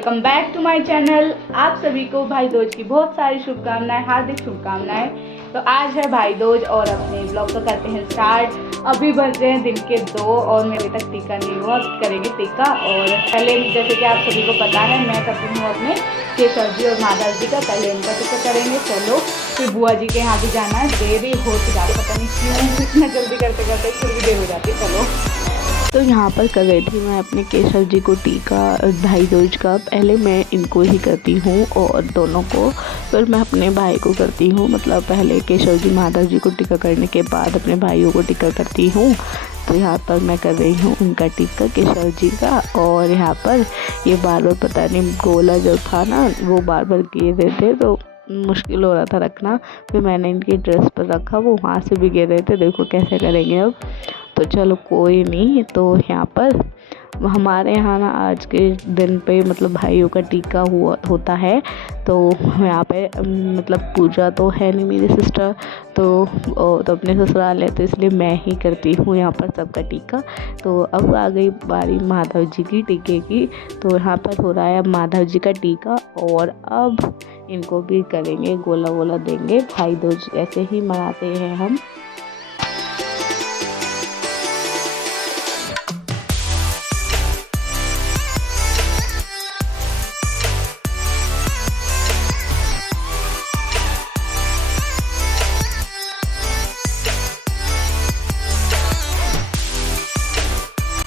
Welcome back to my channel. आप सभी को भाई दूज की बहुत सारी शुभकामनाएं, हार्दिक शुभकामनाएं। तो आज है भाई दूज और अपने ब्लॉग को करते हैं स्टार्ट। अभी बज रहे हैं दिन के 2 और मेरे तक टीका नहीं हुआ, करेंगे टीका। और पहले जैसे कि आप सभी को पता है मैं करती हूँ अपने केशव जी और माधव जी का, पहले उनका टीका करेंगे। चलो फिर बुआ जी के यहाँ भी जाना है, देरी हो जाती, पता नहीं क्यों इतना जल्दी करते करते फिर भी देर हो जाती है। चलो तो यहाँ पर कर रही थी मैं अपने केशव जी को टीका भाई दूज का। पहले मैं इनको ही करती हूँ और दोनों को, फिर मैं अपने भाई को करती हूँ। मतलब पहले केशव जी माधव जी को टीका करने के बाद अपने भाइयों को टीका करती हूँ। तो यहाँ पर मैं कर रही हूँ उनका टीका केशव जी का। और यहाँ पर ये बार बार पता नहीं गोला जो था ना वो बार बार गिर रहे थे, तो मुश्किल हो रहा था रखना। फिर मैंने इनकी ड्रेस पर रखा, वो वहाँ से भी गिर रहे थे। देखो कैसे करेंगे अब, तो चलो कोई नहीं। तो यहाँ पर हमारे यहाँ ना आज के दिन पे मतलब भाइयों का टीका होता है। तो यहाँ पे मतलब पूजा तो है नहीं मेरी सिस्टर, तो अपने ससुराल है, तो इसलिए मैं ही करती हूँ यहाँ पर सबका टीका। तो अब आ गई बारी माधव जी की टीके की। तो यहाँ पर हो रहा है अब माधव जी का टीका, और अब इनको भी करेंगे, गोला वोला देंगे। भाई दूज ऐसे ही मनाते हैं हम।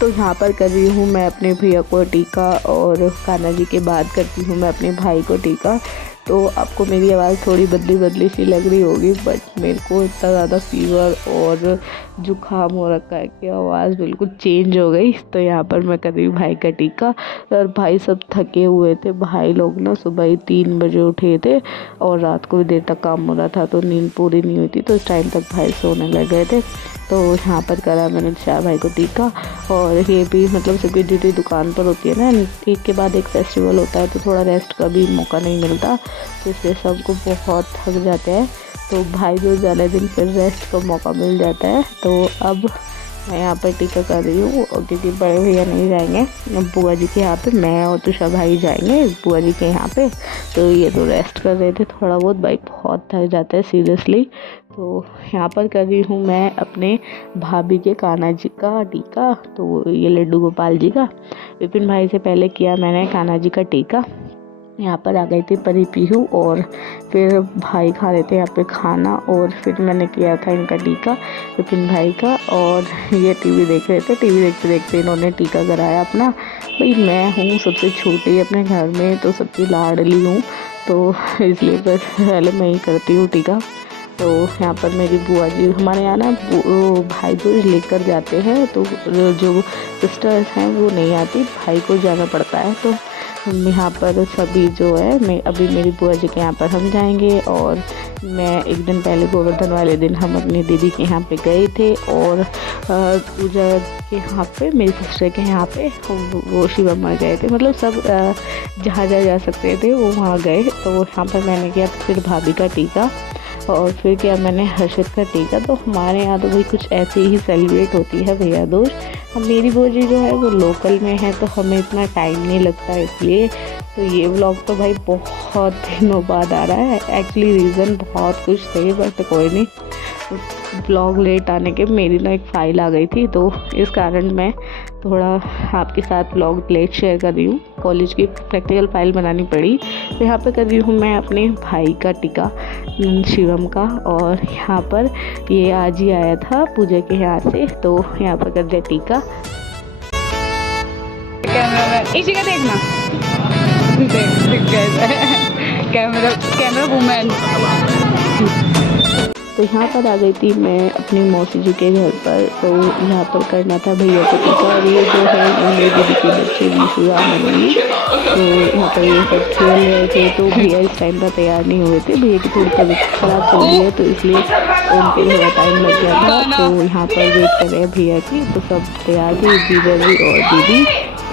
तो यहाँ पर कर रही हूँ मैं अपने भैया को टीका, और कान्हा जी के बाद करती हूँ मैं अपने भाई को टीका। तो आपको मेरी आवाज़ थोड़ी बदली बदली सी लग रही होगी, बट मेरे को इतना ज़्यादा फीवर और जुकाम हो रखा है कि आवाज़ बिल्कुल चेंज हो गई। तो यहाँ पर मैं कर रही हूँ भाई का टीका। और भाई सब थके हुए थे, भाई लोग ना सुबह ही 3 बजे उठे थे और रात को भी देर तक काम हो रहा था, तो नींद पूरी नहीं हुई थी, तो इस टाइम तक भाई सोने लग गए थे। तो यहाँ पर करा मैंने शाह भाई को टीका। और ये भी मतलब सबकी ड्यूटी दुकान पर होती है ना, एक के बाद एक फेस्टिवल होता है, तो थोड़ा रेस्ट का भी मौका नहीं मिलता, तो इसलिए सबको बहुत थक जाते हैं। तो भाई दूज वाले दिन फिर रेस्ट का मौका मिल जाता है। तो अब मैं यहाँ पर टीका कर रही हूँ, क्योंकि बड़े भैया नहीं जाएंगे बुआ जी के यहाँ पे, मैं और तुषा भाई जाएंगे बुआ जी के यहाँ पे। तो ये तो रेस्ट कर रहे थे थोड़ा बहुत, भाई बहुत थक जाता है सीरियसली। तो यहाँ पर कर रही हूँ मैं अपने भाभी के कान्हा जी का टीका। तो ये लड्डू गोपाल जी का, विपिन भाई से पहले किया मैंने कान्हा जी का टीका। यहाँ पर आ गई थी परी पीहू, और फिर भाई खा रहे थे यहाँ पे खाना, और फिर मैंने किया था इनका टीका विपिन भाई का। और ये टीवी देख रहे थे, टीवी देखते देखते इन्होंने टीका कराया अपना। भाई मैं हूँ सबसे छोटी अपने घर में, तो सबकी लाडली हूँ, तो इसलिए पहले मैं ही करती हूँ टीका। तो यहाँ पर मेरी बुआ जी हमारे यहाँ ना भाई दूज लेकर जाते हैं, तो जो सिस्टर्स हैं वो नहीं आती, भाई को जाना पड़ता है। तो यहाँ पर सभी जो है, मैं अभी मेरी बुआ जी के यहाँ पर हम जाएंगे। और मैं एक दिन पहले गोवर्धन वाले दिन हम अपनी दीदी के यहाँ पे गए थे, और पूजा के यहाँ पे मेरी सिस्टर के यहाँ पे वो शिवम में गए थे। मतलब सब जहाँ जा सकते थे वो वहाँ गए। तो यहाँ पर मैंने किया फिर भाभी का टीका, और फिर क्या मैंने हर्षित का टीका। तो हमारे यहाँ तो भाई कुछ ऐसे ही सेलिब्रेट होती है भैया दूज। अब मेरी बुआ जो है वो लोकल में है, तो हमें इतना टाइम नहीं लगता, इसलिए तो ये व्लॉग तो भाई बहुत दिनों बाद आ रहा है। एक्चुअली रीज़न बहुत कुछ थे, बट कोई नहीं, ब्लॉग लेट आने के मेरी ना एक फ़ाइल आ गई थी, तो इस कारण मैं थोड़ा आपके साथ ब्लॉग लेट शेयर कर रही हूँ। कॉलेज की प्रैक्टिकल फ़ाइल बनानी पड़ी। तो यहाँ पे कर रही हूँ मैं अपने भाई का टीका शिवम का। और यहाँ पर ये आज ही आया था पूजा के यहाँ से, तो यहाँ पर कर दिया टीका। इसी का देखना कैमरा वुमेन। तो यहाँ पर आ गई थी मैं अपनी मौसी जी के घर पर। तो यहाँ पर करना था भैया को टीका, और ये जो है मेरी दीदी के बच्चे विशुआ मनी। तो यहाँ पर ये सब खेल रहे थे, तो भैया इस टाइम पर तैयार नहीं हुए थे, भैया की थोड़ी तबीयत खराब चल रही है, तो इसलिए उनको थोड़ा टाइम लग गया था। तो यहाँ पर वेट कर रहे हैं भैया की। तो सब तैयार थे, जीजा जी और दीदी,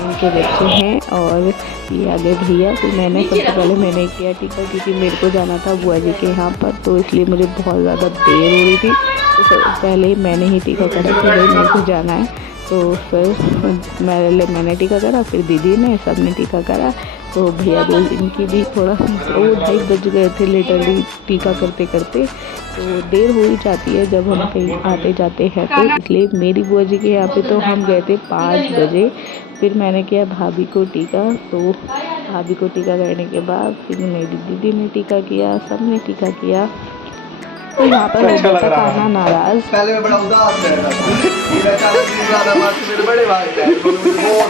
उनके बच्चे हैं, और ये आगे भैया। तो मैंने सबसे पहले मैंने किया टीका, क्योंकि मेरे को जाना था बुआ जी के यहाँ पर, तो इसलिए मुझे बहुत ज़्यादा देर हो रही थी। तो पहले मैंने ही टीका करा कि भाई मेरे को जाना है। तो फिर मैंने टीका करा, फिर दीदी ने, सब ने टीका करा। तो भैया दूज इनकी भी थोड़ा वो 2:30 बज गए थे लिटरली टीका करते करते, तो देर हो ही जाती है जब हम कहीं आते जाते हैं। तो इसलिए मेरी बुआ जी के यहाँ पे तो हम गए थे 5 बजे। फिर मैंने किया भाभी को टीका, तो भाभी को टीका करने के बाद फिर मेरी दीदी ने टीका किया, सब ने टीका किया। तो यहाँ पर हो गया था कान्हा नाराज। पहले मैं बड़ा उदास रहता था, मेरा चाचा जी ज्यादा बात से मेरे बड़े भाई थे, बहुत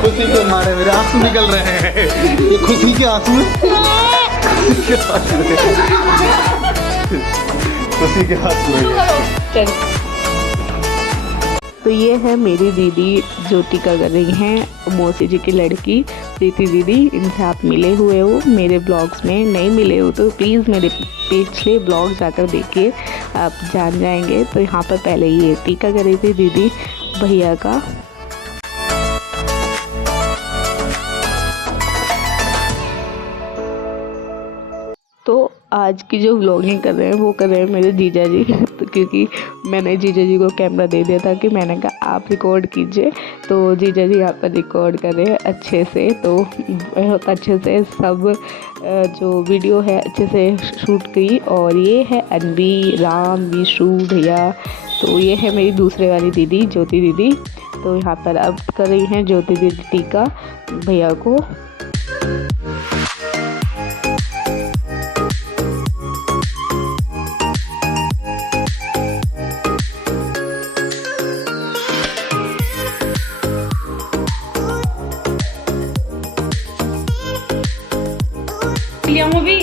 खुशी के मारे मेरे आंसू निकल रहे हैं, ये खुशी के आंसू, खुशी के आंसू। तो ये है मेरी दीदी जो टीका कर रही हैं, मौसी जी की लड़की प्रीति दीदी। इनसे आप मिले हुए हो मेरे ब्लॉग्स में, नहीं मिले हो तो प्लीज़ मेरे पिछले ब्लॉग जाकर देखिए, आप जान जाएंगे। तो यहाँ पर पहले ये टीका कर रही थी दीदी भैया का। तो आज की जो व्लॉगिंग कर रहे हैं वो कर रहे हैं मेरे जीजा जी, तो क्योंकि मैंने जीजा जी को कैमरा दे दिया था कि मैंने कहा आप रिकॉर्ड कीजिए, तो जीजा जी यहाँ पर रिकॉर्ड कर रहे हैं अच्छे से। तो बहुत अच्छे से सब जो वीडियो है अच्छे से शूट की। और ये है अनवी, राम, विशु भैया। तो ये है मेरी दूसरे वाली दीदी ज्योति दीदी। तो यहाँ पर अब कर रही हैं ज्योति दीदी टीका भैया को। मूवी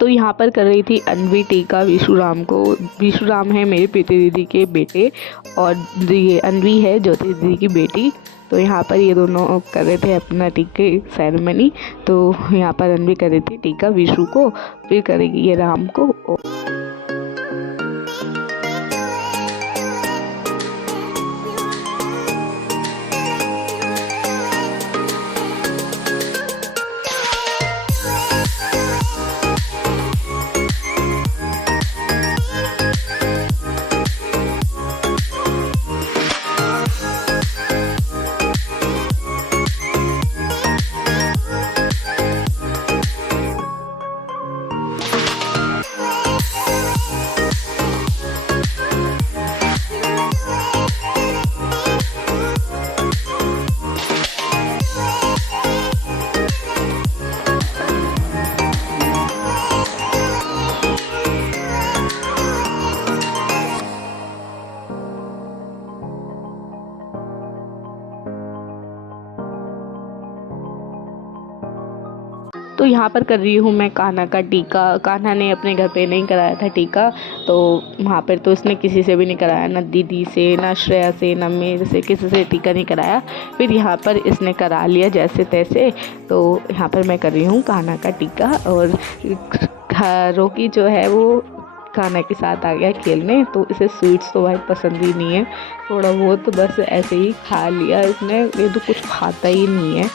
तो यहाँ पर कर रही थी अनवी टीका विशुराम को। विशुराम है मेरी प्रीति दीदी के बेटे और ये अनवी है ज्योति दीदी की बेटी। तो यहाँ पर ये दोनों कर रहे थे अपना टीके सेरेमनी। तो यहाँ पर अनवी कर रही थी टीका विशु को, फिर करेगी ये राम को। तो यहाँ पर कर रही हूँ मैं कान्हा का टीका। कान्हा ने अपने घर पे नहीं कराया था टीका, तो वहाँ पर तो इसने किसी से भी नहीं कराया, ना दीदी से, ना श्रेया से, ना मेरे से, किसी से टीका नहीं कराया। फिर यहाँ पर इसने करा लिया जैसे तैसे। तो यहाँ पर मैं कर रही हूँ कान्हा का टीका। और रोकी जो है वो कान्हा के साथ आ गया खेलने। तो इसे स्वीट्स तो भाई पसंद ही नहीं है, थोड़ा बहुत तो बस ऐसे ही खा लिया इसने, ये तो कुछ खाता ही नहीं है।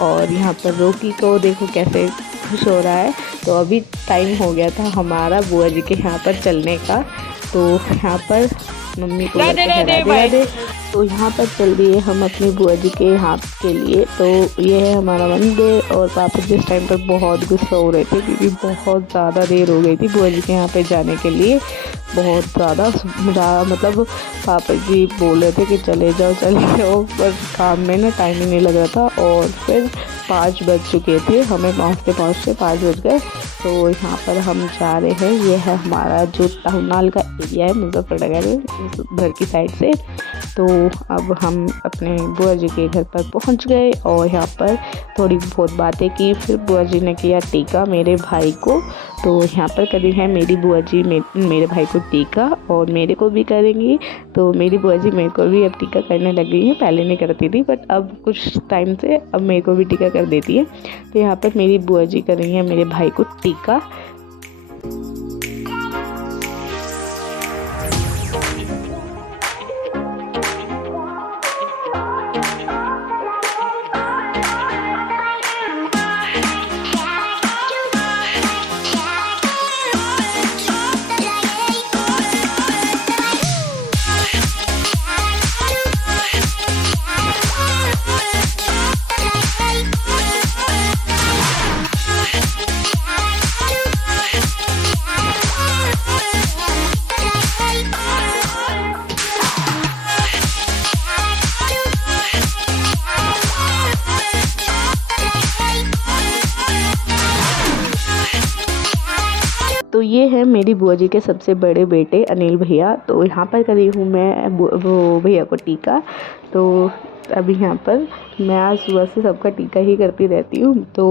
और यहाँ पर रोकी को देखो कैसे खुश हो रहा है। तो अभी टाइम हो गया था हमारा बुआ जी के यहाँ पर चलने का। तो यहाँ पर मम्मी को दे। तो यहाँ पर चल दिए हम अपनी बुआ जी के यहाँ के लिए। तो ये है हमारा मंदिर। और पापा जिस टाइम पर बहुत गुस्सा हो रहे थे क्योंकि बहुत ज़्यादा देर हो गई थी बुआ जी के यहाँ पे जाने के लिए, बहुत ज़्यादा। मतलब पापा जी बोल रहे थे कि चले जाओ, पर काम में ना टाइम ही नहीं लग रहा था। और फिर 5 बज चुके थे, हमें पहुँचते 5 बज गए। तो यहाँ पर हम जा रहे हैं। ये है हमारा जो टाउन हॉल का एरिया है मुजफ्फरनगर घर की साइड से। तो अब हम अपने बुआ जी के घर पर पहुँच गए और यहाँ पर थोड़ी बहुत बातें की। फिर बुआ जी ने किया टीका मेरे भाई को। तो यहाँ पर करी है मेरी बुआ जी मेरे भाई को टीका और मेरे को भी करेंगी। तो मेरी बुआ जी मेरे को भी अब टीका करने लग गई है, पहले नहीं करती थी बट अब कुछ टाइम से अब मेरे को भी टीका कर देती है। तो यहाँ पर मेरी बुआ जी कर रही है मेरे भाई को टीका। है मेरी बुआ जी के सबसे बड़े बेटे अनिल भैया। तो यहाँ पर करी हूँ मैं वो भैया को टीका। तो अभी यहाँ पर मैं आज सुबह से सबका टीका ही करती रहती हूँ। तो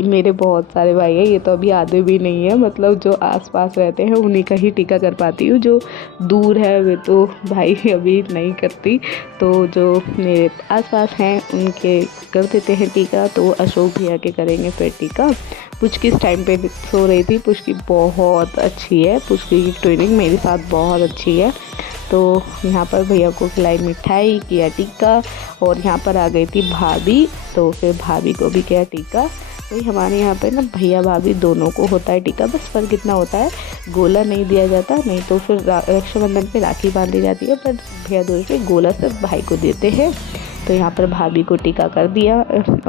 मेरे बहुत सारे भाई हैं, ये तो अभी आधे भी नहीं है, मतलब जो आसपास रहते हैं उन्हीं का ही टीका कर पाती हूँ। जो दूर है वे तो भाई अभी नहीं करती। तो जो मेरे आसपास हैं उनके कर देते हैं टीका। तो अशोक भैया के करेंगे फिर टीका। पुचकी इस टाइम पे सो रही थी। पुचकी बहुत अच्छी है, पुचकी की ट्रेनिंग मेरे साथ बहुत अच्छी है। तो यहाँ पर भैया को खिलाई मिठाई, किया टीका, और यहाँ पर आ गई थी भाभी। तो फिर भाभी को भी किया टीका। वही हमारे यहाँ पे ना भैया भाभी दोनों को होता है टीका, बस फर्क कितना होता है गोला नहीं दिया जाता, नहीं तो फिर रक्षाबंधन पे राखी बांधी जाती है, पर भैया दूज पे गोला सिर्फ भाई को देते हैं। तो यहाँ पर भाभी को टीका कर दिया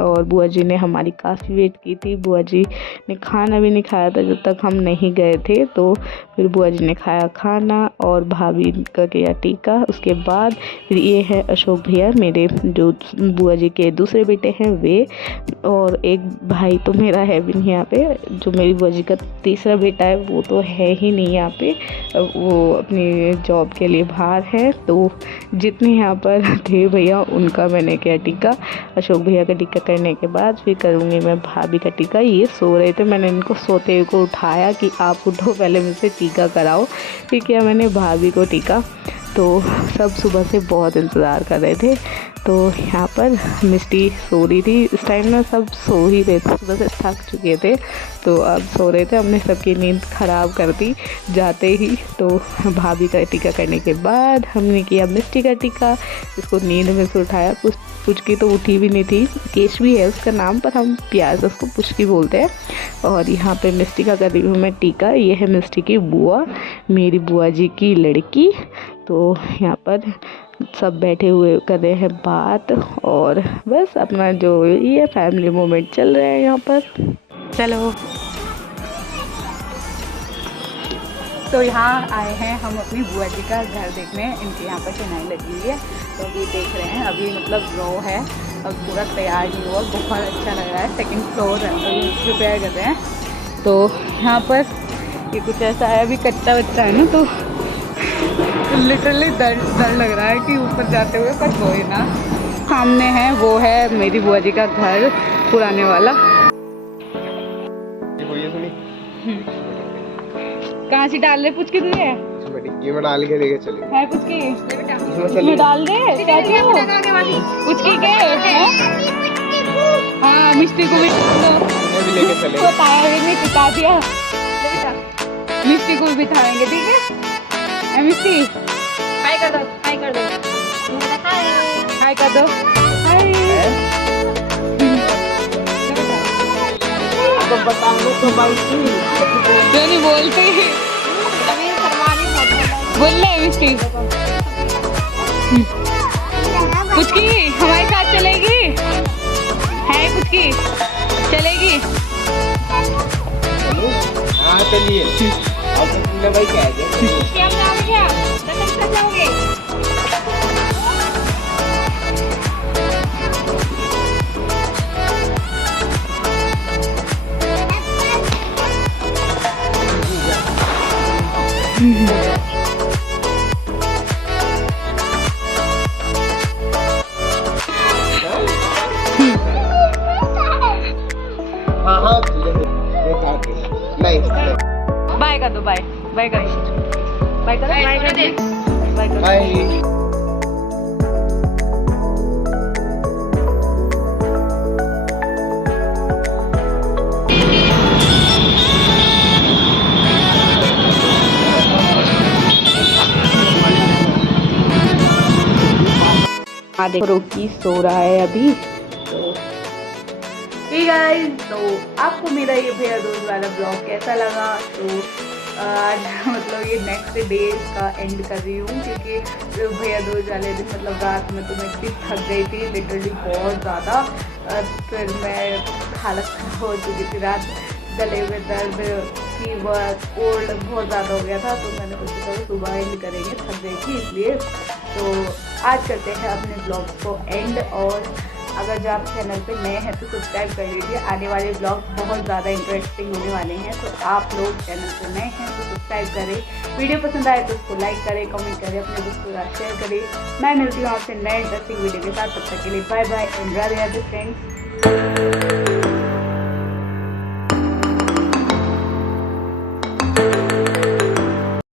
और बुआ जी ने हमारी काफ़ी वेट की थी। बुआ जी ने खाना भी नहीं खाया था जब तक हम नहीं गए थे। तो फिर बुआ जी ने खाया खाना और भाभी का किया टीका। उसके बाद फिर ये है अशोक भैया, मेरे जो बुआ जी के दूसरे बेटे हैं वे, और एक भाई तो मेरा है भी नहीं यहाँ पे। जो मेरी बुआ जी का तीसरा बेटा है वो तो है ही नहीं यहाँ पे, वो अपनी जॉब के लिए बाहर है। तो जितने यहाँ पर थे भैया उनका मैंने किया टीका। अशोक भैया का टीका करने के बाद फिर करूँगी मैं भाभी का टीका। ये सो रहे थे, मैंने इनको सोते हुए को उठाया कि आप उठो पहले मुझसे टीका कराओ। फिर किया मैंने भाभी को टीका। तो सब सुबह से बहुत इंतज़ार कर रहे थे। तो यहाँ पर मिस्टी सो रही थी। इस टाइम ना सब सो ही रहे थे, सुबह से थक चुके थे तो अब सो रहे थे। हमने सबकी नींद ख़राब कर दी जाते ही। तो भाभी का टीका करने के बाद हमने किया मिस्टी का टीका। इसको नींद में से उठाया। पुचकी तो उठी भी नहीं थी, केशवी है उसका नाम, पर हम प्यार से उसको पुचकी बोलते हैं। और यहाँ पे मिस्टी का कर रही हूँ मैं टीका। ये है मिस्टी की बुआ, मेरी बुआ जी की लड़की। तो यहाँ पर सब बैठे हुए कर रहे हैं बात, और बस अपना जो ये फैमिली मोमेंट चल रहा है यहाँ पर। चलो तो यहाँ आए हैं हम अपनी बुआ जी का घर देखने। इनके यहाँ पर चिनाई लगी हुई है तो अभी देख रहे हैं। अभी मतलब रो है, अब पूरा तैयार नहीं हुआ, बहुत अच्छा लग रहा है। सेकंड फ्लोर है, अभी प्रिपेयर कर रहे हैं। तो यहाँ पर ये कुछ ऐसा है, अभी कच्चा बच्चा है ना, तो लिटरली डर लग रहा है कि ऊपर जाते हुए, पर कोई ना। सामने है वो है मेरी बुआ जी का घर पुराने वाला। कहाँ से डाल रहे कुछ कितने है? ये मैं डाल के लेके चले है कुछ की इसमें डाल दे कुछ की के है? हाँ मिस्टी को भी लेके चले। तो ताया ने टिका दिया, मिस्टी को भी बिठाएंगे, ठीक है? मिस्टी हाय कर दो, हाय कर दो, हाय कर दो, हाय। तो बताओ तो जो नहीं बोलते बोल रहे मिस्टी। कुछ की हमारे साथ चलेगी है, कुछ की चलेगी। हाँ चलिए भाई, क्या है बाय कर दो, बाय बाय कर, बाय करो, बाय कर दे, बाय करो, बाय। देखो रोकी सो रहा है अभी। तो हे गाइस, तो आपको मेरा ये भैया दूज वाला ब्लॉग कैसा लगा? तो आज मतलब ये नेक्स्ट डे का एंड कर रही हूँ, क्योंकि भैया दूज वाले दिन मतलब रात में तो मैं इतनी थक गई थी, लिटरली बहुत ज़्यादा। फिर मैं हालत खराब हो चुकी थी, रात गले में दर्द, फीवर, कोल्ड बहुत ज़्यादा हो गया था। तो मैंने सोचा सुबह एंड करेंगे, थक गई थी इसलिए। तो आज करते हैं अपने ब्लॉग को एंड, और अगर जो आप चैनल पे नए हैं तो सब्सक्राइब कर लीजिए। आने वाले ब्लॉग बहुत ज़्यादा इंटरेस्टिंग होने वाले हैं, तो आप लोग चैनल पे नए हैं तो सब्सक्राइब करें। वीडियो पसंद आए तो उसको लाइक करें, कमेंट करें, अपने दोस्तों के साथ शेयर करें। मैं मिलती हूँ आपसे नए इंटरेस्टिंग वीडियो के साथ। तब तक के लिए bye bye and Radhe Radhe friends.